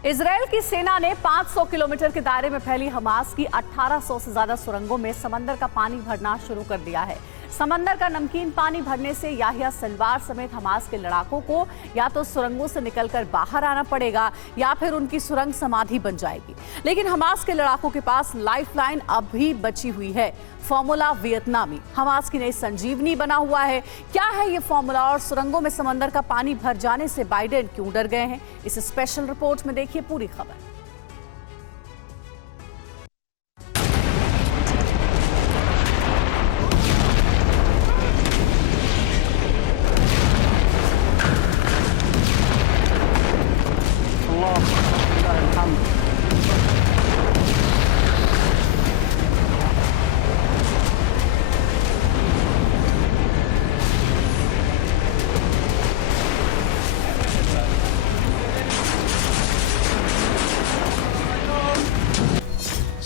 Israel की सेना ने 500 किलोमीटर के दायरे में फैली हमास की 1800 से ज्यादा सुरंगों में समंदर का पानी भरना शुरू कर दिया है। समंदर का नमकीन पानी भरने से याहिया सिनवार समेत हमास के लड़ाकों को या तो सुरंगों से निकलकर बाहर आना पड़ेगा या फिर उनकी सुरंग समाधि बन जाएगी। लेकिन हमास के लड़ाकों के पास लाइफलाइन अब भी बची हुई है। फॉर्मूला वियतनामी हमास की नई संजीवनी बना हुआ है। क्या है ये फॉर्मूला और सुरंगों में समंदर का पानी भर जाने से बाइडेन क्यों डर गए हैं? इस स्पेशल रिपोर्ट में देखिए पूरी खबर।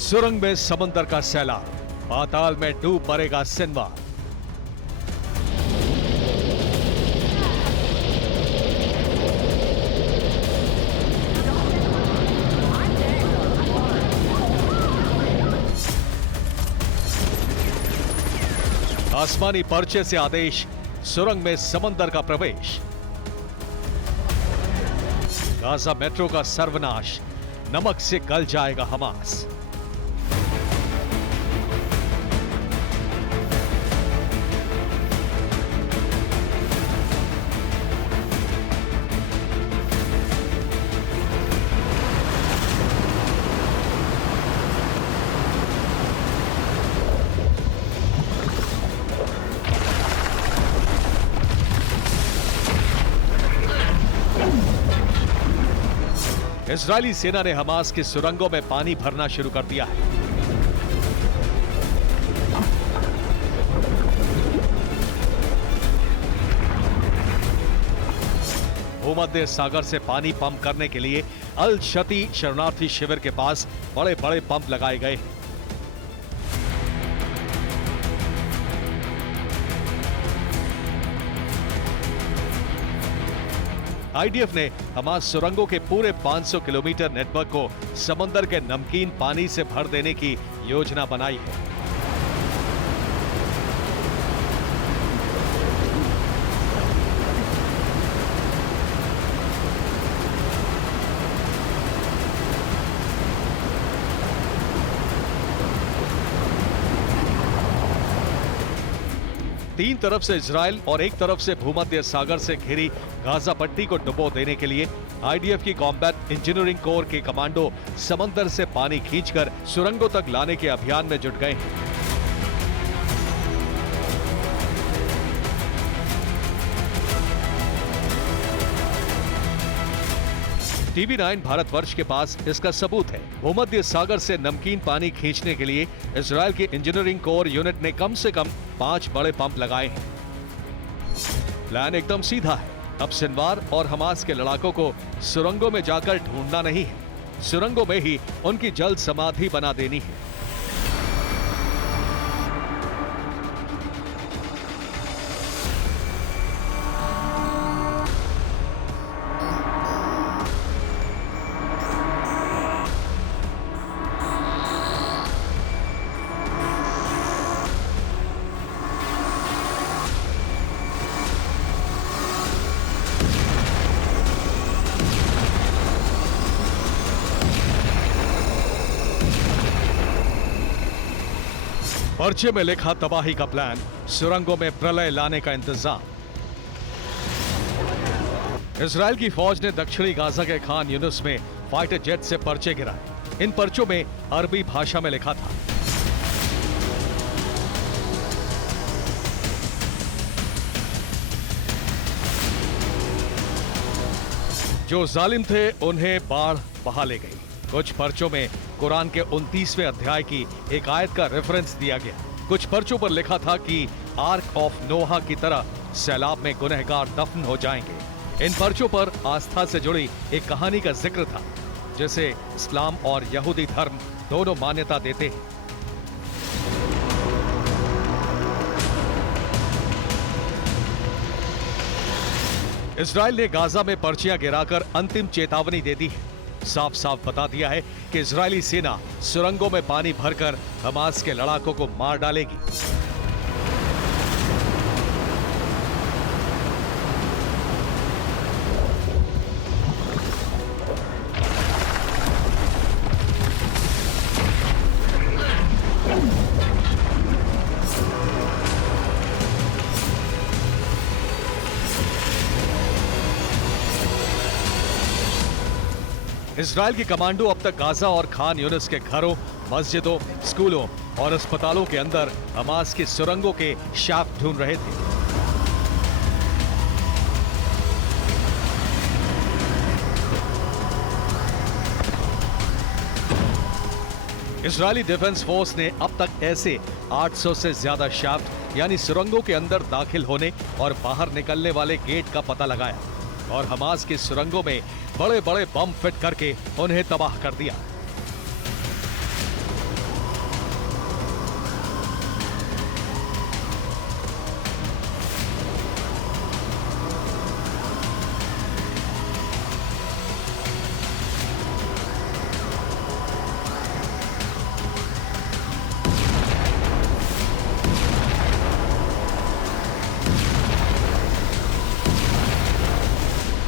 सुरंग में समंदर का सैलाब, पाताल में डूब मरेगा सिनवार। आसमानी पर्चे से आदेश, सुरंग में समंदर का प्रवेश। गाजा मेट्रो का सर्वनाश, नमक से गल जाएगा हमास। इजरायली सेना ने हमास की सुरंगों में पानी भरना शुरू कर दिया है। भूमध्य सागर से पानी पंप करने के लिए अल शती शरणार्थी शिविर के पास बड़े बड़े पंप लगाए गए हैं। आईडीएफ ने हमास सुरंगों के पूरे 500 किलोमीटर नेटवर्क को समंदर के नमकीन पानी से भर देने की योजना बनाई है। तीन तरफ से इजरायल और एक तरफ से भूमध्य सागर से घिरी गाजा पट्टी को डुबो देने के लिए आईडीएफ की कॉम्बैट इंजीनियरिंग कोर के कमांडो समंदर से पानी खींचकर सुरंगों तक लाने के अभियान में जुट गए हैं। TV9 भारतवर्ष के पास इसका सबूत है। भूमध्य सागर से नमकीन पानी खींचने के लिए इजरायल की इंजीनियरिंग कोर यूनिट ने कम से कम 5 बड़े पंप लगाए हैं। प्लान एकदम सीधा है। अब सिनवार और हमास के लड़ाकों को सुरंगों में जाकर ढूंढना नहीं है, सुरंगों में ही उनकी जल्द समाधि बना देनी है। पर्चे में लिखा तबाही का प्लान, सुरंगों में प्रलय लाने का इंतजाम। इजरायल की फौज ने दक्षिणी गाजा के खान यूनुस में फाइटर जेट से पर्चे गिराए। इन पर्चों में अरबी भाषा में लिखा था, जो जालिम थे उन्हें बाढ़ बहा ले गई। कुछ पर्चों में कुरान के 29वें अध्याय की एक आयत का रेफरेंस दिया गया। कुछ पर्चों पर लिखा था कि आर्क ऑफ नोहा की तरह सैलाब में गुनहगार दफन हो जाएंगे। इन पर्चों पर आस्था से जुड़ी एक कहानी का जिक्र था, जिसे इस्लाम और यहूदी धर्म दोनों मान्यता देते हैं। इजरायल ने गाजा में पर्चियां गिराकर अंतिम चेतावनी दे दी है। साफ साफ बता दिया है कि इजरायली सेना सुरंगों में पानी भरकर हमास के लड़ाकों को मार डालेगी। इजरायल की कमांडो अब तक गाजा और खान यूनिस के घरों, मस्जिदों, स्कूलों और अस्पतालों के अंदर हमास की सुरंगों के शाफ्ट ढूंढ रहे थे। इजरायली डिफेंस फोर्स ने अब तक ऐसे 800 से ज्यादा शाफ्ट यानी सुरंगों के अंदर दाखिल होने और बाहर निकलने वाले गेट का पता लगाया और हमास की सुरंगों में बड़े बड़े बम फिट करके उन्हें तबाह कर दिया।